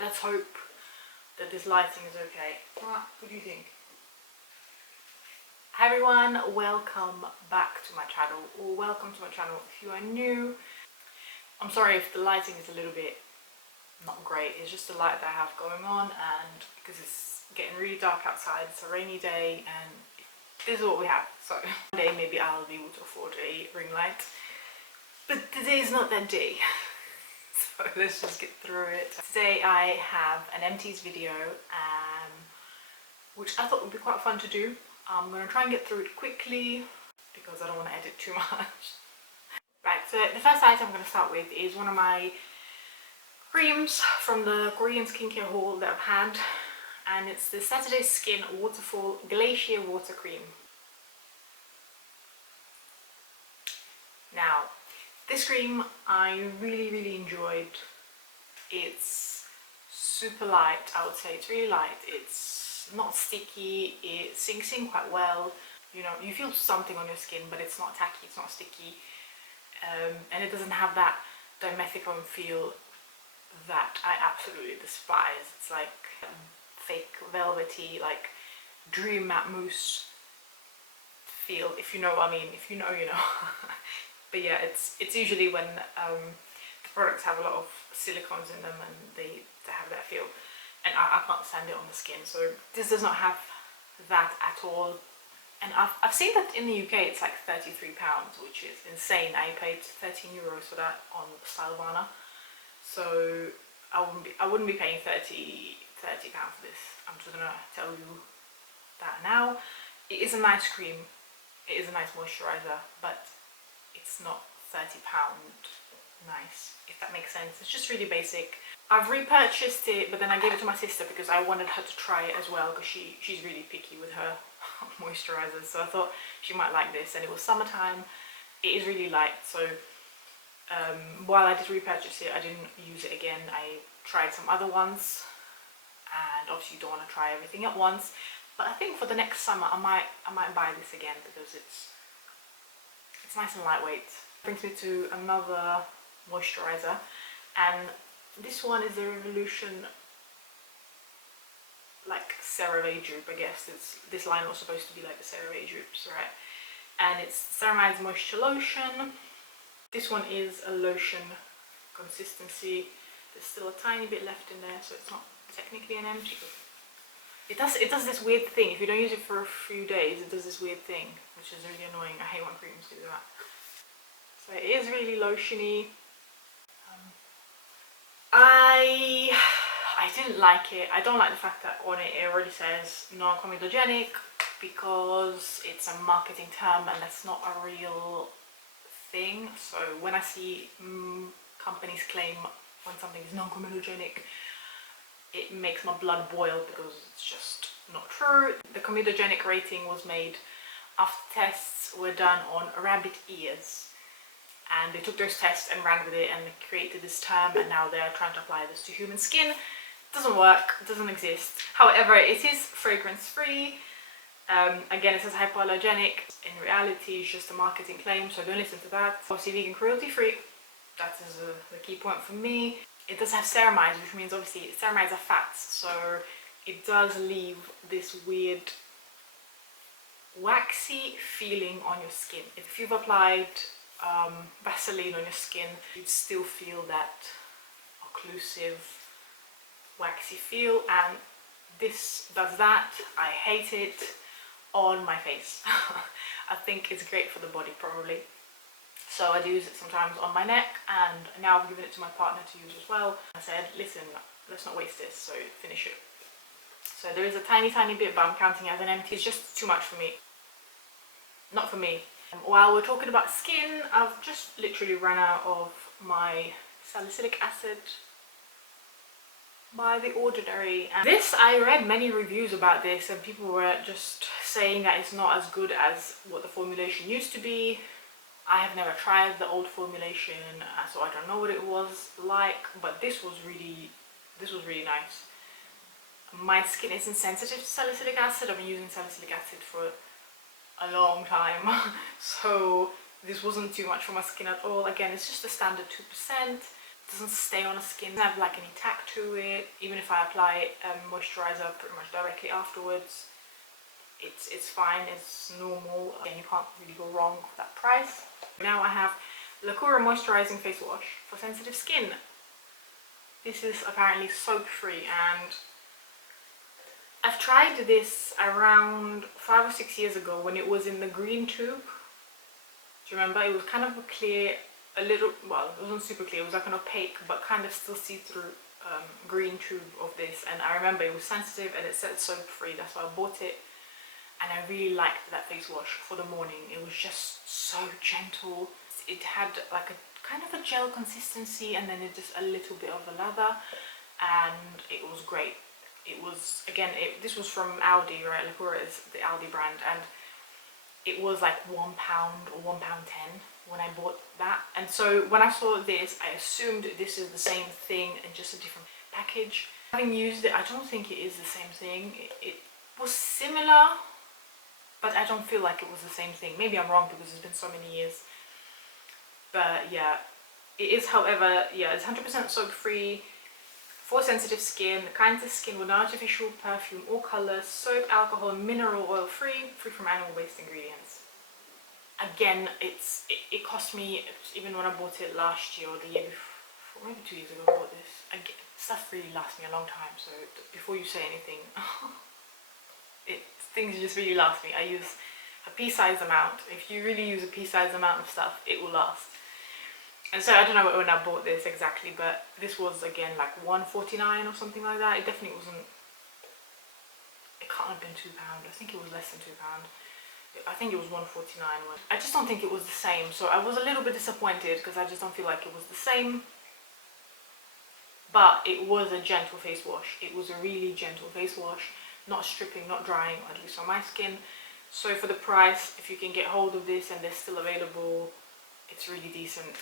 let's hope that this lighting is okay. What do you think? Hi everyone, welcome back to my channel, or welcome to my channel if you are new. I'm sorry if the lighting is a little bit not great. It's just the light that I have going on, and because it's getting really dark outside, it's a rainy day and this is what we have. So one day maybe I'll be able to afford a ring light, but today is not that day. So let's just get through it. Today I have an empties video, which I thought would be quite fun to do. I'm going to try and get through it quickly because I don't want to edit too much. Right, so the first item I'm going to start with is one of my creams from the Korean skincare haul that I've had, and it's the Saturday Skin Waterfall Glacier Water Cream. Now, this cream I really enjoyed. It's super light, I would say. It's really light. It's not sticky. It sinks in quite well. You know, you feel something on your skin, but it's not tacky, it's not sticky. And it doesn't have that dimethicone feel that I absolutely despise. It's like fake velvety, like dream matte mousse feel, if you know what I mean. If you know, you know. But yeah, it's usually when the products have a lot of silicones in them and they have that feel, and I can't stand it on the skin. So this does not have that at all. And I've seen that in the UK it's like £33, which is insane. I paid €13 for that on Stylevana, so I wouldn't be paying £30 for this. I'm just gonna tell you that now. It is a nice cream, it is a nice moisturizer, but it's not £30 nice, if that makes sense. It's just really basic. I've repurchased it, but then I gave it to my sister because I wanted her to try it as well, because she's really picky with her moisturizers, so I thought she might like this. And it was summertime, it is really light, so while I did repurchase it, I didn't use it again. I tried some other ones, and obviously you don't want to try everything at once, but I think for the next summer I might buy this again because it's nice and lightweight. Brings me to another moisturizer, and this one is the Revolution like CeraVe dupe, I guess. This line was supposed to be like the CeraVe dupes, right? And it's Ceramide Moisture Lotion. This one is a lotion consistency. There's still a tiny bit left in there, so it's not technically an empty. It does this weird thing. If you don't use it for a few days, it does this weird thing, which is really annoying. I hate when creams do that. So it is really lotiony. I didn't like it. I don't like the fact that on it already says non-comedogenic, because it's a marketing term and that's not a real thing. So when I see companies claim when something is non-comedogenic, it makes my blood boil because it's just not true. The comedogenic rating was made after tests were done on rabbit ears, and they took those tests and ran with it and created this term, and now they're trying to apply this to human skin. Doesn't work, doesn't exist. However, it is fragrance free. Again, it says hypoallergenic. In reality, it's just a marketing claim, so don't listen to that. Obviously vegan, cruelty free. That is the key point for me. It does have ceramides, which means obviously ceramides are fats, so it does leave this weird waxy feeling on your skin. If you've applied Vaseline on your skin, you'd still feel that occlusive waxy feel, and this does that. I hate it on my face. I think it's great for the body probably, so I do use it sometimes on my neck, and now I've given it to my partner to use as well. I said, listen, let's not waste this, so finish it. So there is a tiny bit, but I'm counting it as an empty. It's just too much for me. Not for me. While we're talking about skin, I've just literally run out of my salicylic acid by The Ordinary, and this, I read many reviews about this and people were just saying that it's not as good as what the formulation used to be. I have never tried the old formulation, so I don't know what it was like, but this was really nice. My skin isn't sensitive to salicylic acid. I've been using salicylic acid for a long time, so this wasn't too much for my skin at all. Again, it's just a standard 2%. doesn't stay on the skin, doesn't have like any tack to it. Even if I apply moisturizer pretty much directly afterwards, it's fine, it's normal. Again, you can't really go wrong with that price. Now I have Lakura moisturizing face wash for sensitive skin. This is apparently soap free, and I've tried this around 5 or 6 years ago when it was in the green tube. Do you remember? It was kind of a clear, a little, well, it wasn't super clear, it was like an opaque but kind of still see-through green tube of this, and I remember it was sensitive and it said soap free. That's why I bought it, and I really liked that face wash for the morning. It was just so gentle. It had like a kind of a gel consistency, and then it just a little bit of a lather, and it was great. It was, again, this was from Aldi, right? Lakura is the Aldi brand, and it was like £1 or £1.10 when I bought that. And so when I saw this, I assumed this is the same thing and just a different package. Having used it, I don't think it is the same thing. It was similar, but I don't feel like it was the same thing. Maybe I'm wrong because it's been so many years. But yeah, it is, however, yeah, it's 100% soap free for sensitive skin, the kinds of skin with no artificial perfume or colours, soap, alcohol, mineral oil free, free from animal based ingredients. Again, it cost me, even when I bought it last year or the year before, maybe 2 years ago I bought this. Again, stuff really lasts me a long time, so before you say anything, things just really last me. I use a pea-sized amount. If you really use a pea-sized amount of stuff, it will last. And so I don't know when I bought this exactly, but this was again like $1.49 or something like that. It definitely wasn't, it can't have been £2. I think it was less than £2. I think it was $1.49. I just don't think it was the same, so I was a little bit disappointed because I just don't feel like it was the same. But it was a gentle face wash. It was a really gentle face wash, not stripping, not drying, at least on my skin. So for the price, if you can get hold of this and they're still available, it's really decent.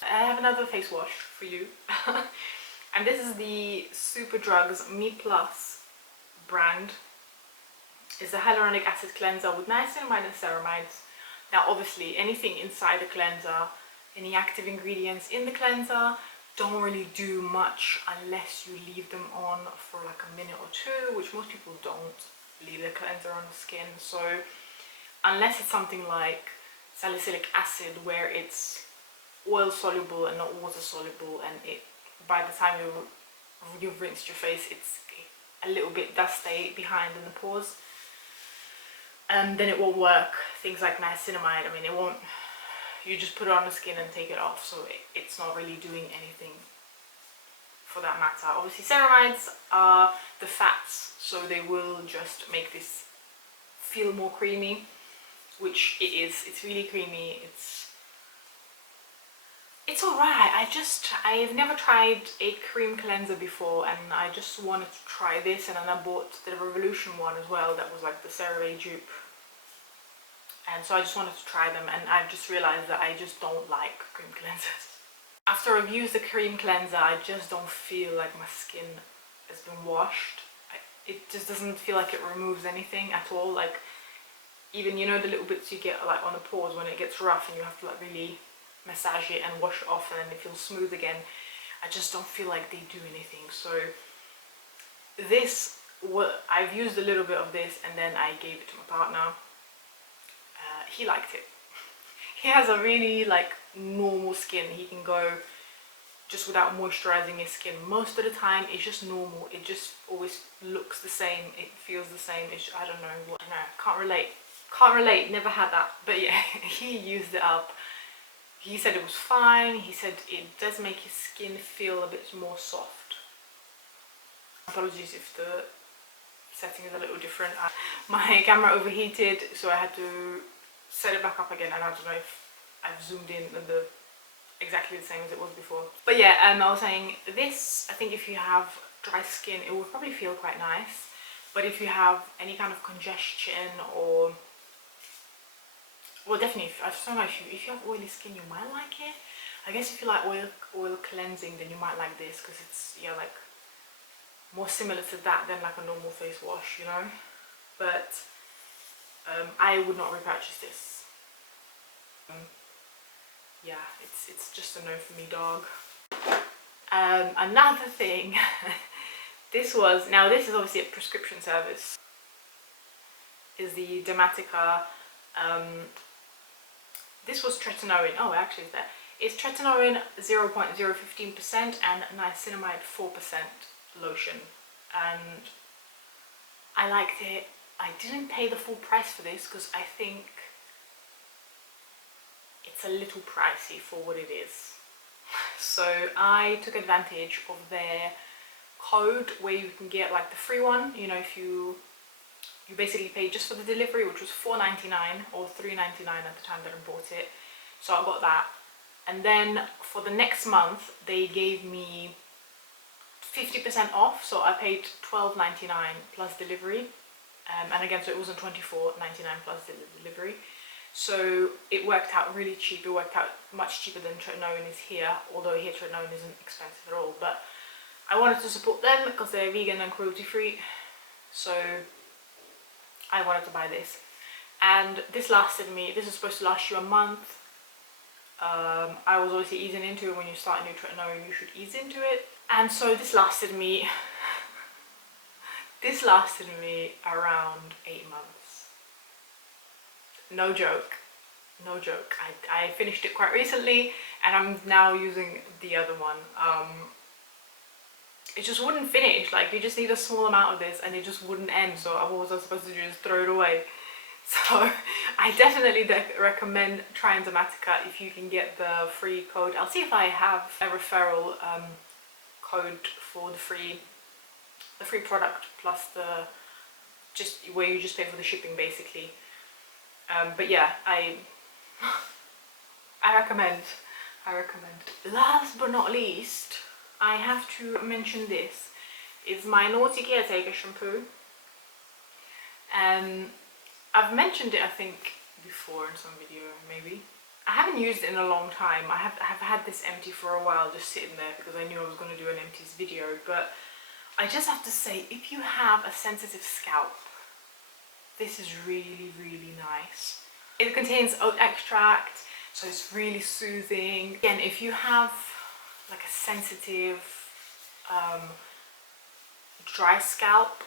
I have another face wash for you. And this is the Superdrugs Me Plus brand. It's a hyaluronic acid cleanser with niacinamide and ceramides. Now obviously anything inside the cleanser, any active ingredients in the cleanser don't really do much unless you leave them on for like a minute or two, which most people don't leave the cleanser on the skin. So unless it's something like salicylic acid where it's oil soluble and not water soluble, and it, by the time you've rinsed your face, it's a little bit does stay behind in the pores, and then it won't work. Things like niacinamide, I mean, it won't, you just put it on the skin and take it off, so it's not really doing anything for that matter. Obviously ceramides are the fats, so they will just make this feel more creamy, which it is. It's really creamy. It's alright. I've never tried a cream cleanser before, and I just wanted to try this, and then I bought the Revolution one as well, that was like the CeraVe dupe, and so I just wanted to try them, and I've just realized that I just don't like cream cleansers. After I've used the cream cleanser, I just don't feel like my skin has been washed. It just doesn't feel like it removes anything at all. Like, even, you know, the little bits you get like on the pores when it gets rough and you have to like really massage it and wash it off and then it feels smooth again. I just don't feel like they do anything. So this, I've used a little bit of this, and then I gave it to my partner. He liked it. He has a really like normal skin. He can go just without moisturizing his skin most of the time. It's just normal. It just always looks the same. It feels the same. I don't know what. No, can't relate. Never had that. But yeah, he used it up. He said it was fine. He said it does make his skin feel a bit more soft. Apologies if the setting is a little different. My camera overheated, so I had to set it back up again, and I don't know if I've zoomed in and exactly the same as it was before. But yeah, I was saying this, I think if you have dry skin, it will probably feel quite nice. But if you have any kind of congestion or, well, definitely, I don't know, if you have oily skin, you might like it. I guess if you like oil cleansing, then you might like this, because it's, yeah, like more similar to that than like a normal face wash, you know. But I would not repurchase this. Yeah, it's just a no for me, dog. Another thing, this is obviously a prescription service, is the Dermatica. This was tretinoin. Oh, actually, it's there. It's tretinoin 0.015% and niacinamide 4% lotion, and I liked it. I didn't pay the full price for this because I think it's a little pricey for what it is. So I took advantage of their code where you can get like the free one. You know, if you basically pay just for the delivery, which was $4.99 or $3.99 at the time that I bought it. So I got that. And then for the next month, they gave me 50% off. So I paid $12.99 plus delivery. And again, so it wasn't $24.99 plus delivery. So it worked out really cheap. It worked out much cheaper than tretinoin is here, although here tretinoin isn't expensive at all. But I wanted to support them because they're vegan and cruelty free. So I wanted to buy this. And this lasted me, this is supposed to last you a month. I was obviously easing into it. When you start a new tretinoin, you should ease into it. And so this lasted me around 8 months. No joke, no joke. I finished it quite recently and I'm now using the other one. It just wouldn't finish. Like, you just need a small amount of this and it just wouldn't end. So what was I supposed to do? Just throw it away? So I definitely recommend trying Dermatica if you can get the free code. I'll see if I have a referral code for the free product plus the where you just pay for the shipping basically. But yeah, I recommend. Last but not least, I have to mention this. It's my Naughty Caretaker shampoo. I've mentioned it, I think, before in some video, maybe. I haven't used it in a long time. I have had this empty for a while, just sitting there, because I knew I was going to do an empties video. But I just have to say, if you have a sensitive scalp, this is really, really nice. It contains oat extract, so it's really soothing. Again, if you have like a sensitive, dry scalp,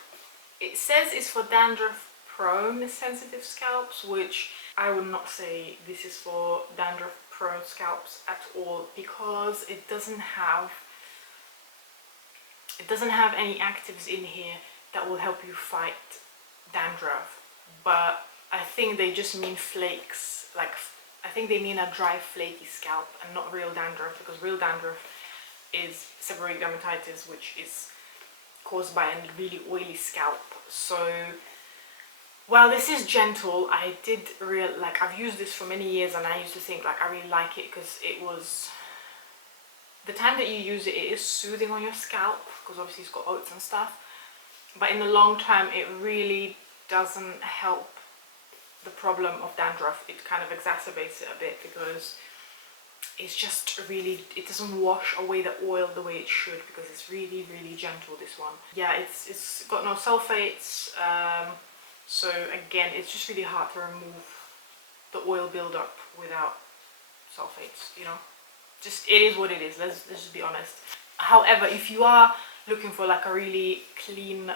it says it's for dandruff-prone sensitive scalps, which I would not say this is for dandruff-prone scalps at all, because it doesn't have any actives in here that will help you fight dandruff. But I think they just mean flakes, like I think they mean a dry flaky scalp and not real dandruff, because real dandruff is seborrheic dermatitis, which is caused by a really oily scalp. So while this is gentle, I did I've used this for many years and I used to think like I really like it because it was, the time that you use it, it is soothing on your scalp because obviously it's got oats and stuff, but in the long term it really doesn't help the problem of dandruff. It kind of exacerbates it a bit because it's just really, it doesn't wash away the oil the way it should, because it's really, really gentle, this one. Yeah, it's got no sulfates, so again, it's just really hard to remove the oil buildup without sulfates, you know. Just, it is what it is, let's just be honest. However, if you are looking for like a really clean,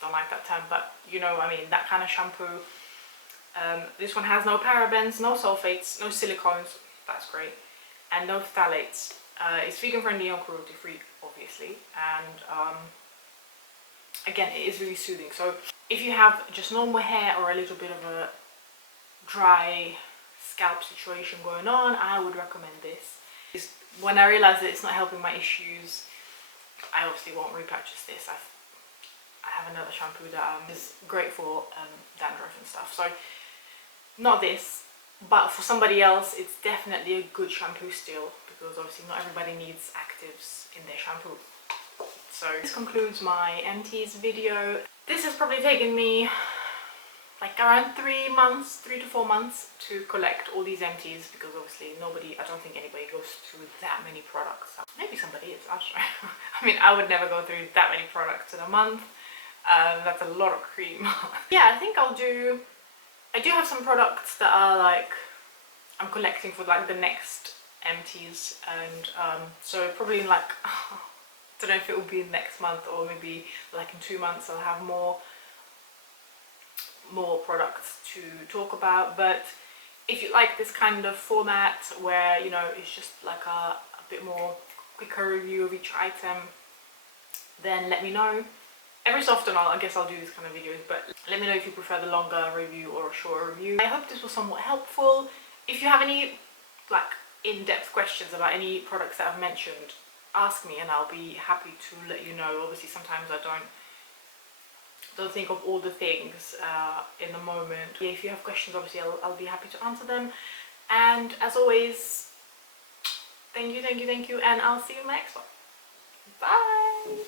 don't like that term, but you know, I mean, that kind of shampoo, this one has no parabens, no sulfates, no silicones, that's great, and no phthalates. It's vegan friendly and cruelty free, obviously, and again, it is really soothing. So if you have just normal hair or a little bit of a dry scalp situation going on, I would recommend this. When I realised that it's not helping my issues, I obviously won't repurchase this. I have another shampoo that is great for dandruff and stuff. So not this, but for somebody else, it's definitely a good shampoo still, because obviously not everybody needs actives in their shampoo. So this concludes my empties video. This has probably taken me like around 3 to 4 months to collect all these empties, because obviously I don't think anybody goes through that many products. Maybe somebody is, I don't know. I mean, I would never go through that many products in a month. That's a lot of cream. Yeah, I think I do have some products that are like, I'm collecting for like the next empties, and so probably in like don't know if it will be next month or maybe like in 2 months I'll have more products to talk about. But if you like this kind of format where, you know, it's just like a bit more quicker review of each item, then let me know. Every so often I guess I'll do these kind of videos, but let me know if you prefer the longer review or a shorter review. I hope this was somewhat helpful. If you have any like in-depth questions about any products that I've mentioned, ask me and I'll be happy to let you know. Obviously sometimes I don't think of all the things in the moment. If you have questions, obviously I'll be happy to answer them. And as always, thank you, and I'll see you in the next one. Bye.